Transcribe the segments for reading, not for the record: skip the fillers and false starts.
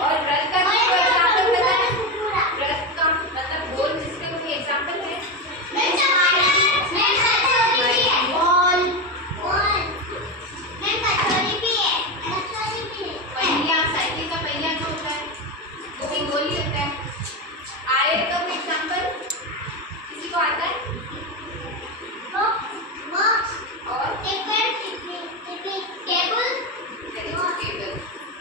और व्रत का एग्जाम्पल पता है? व्रत का मतलब गोल जिसके कोई एग्जाम्पल है? पहिया, साइकिल का पहिया जो होता है वो भी गोल ही होता है। आयत का कोई एग्जाम्पल किसी को आता है? और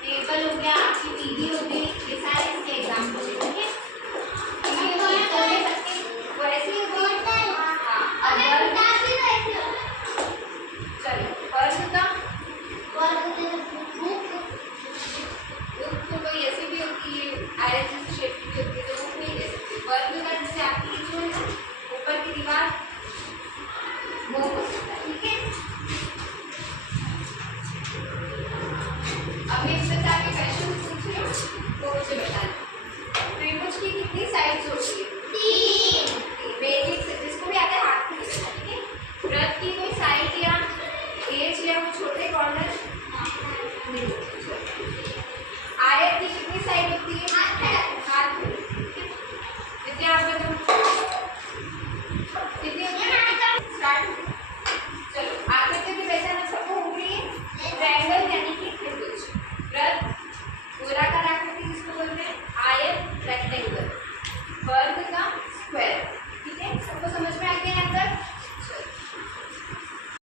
टेबल हो गया, आपकी टीवी हो गई, ये सारे इसके एग्जाम्पल है। ठीक है, वैसे ही चलो वर्ग का बुक कोई ऐसी भी होती है, आयत जैसी शेप की भी होती है, तो बुक नहीं दे सकते। वर्ग का जैसे आपकी जो है ना ऊपर की दीवार वो हो सकता है। ठीक है, अब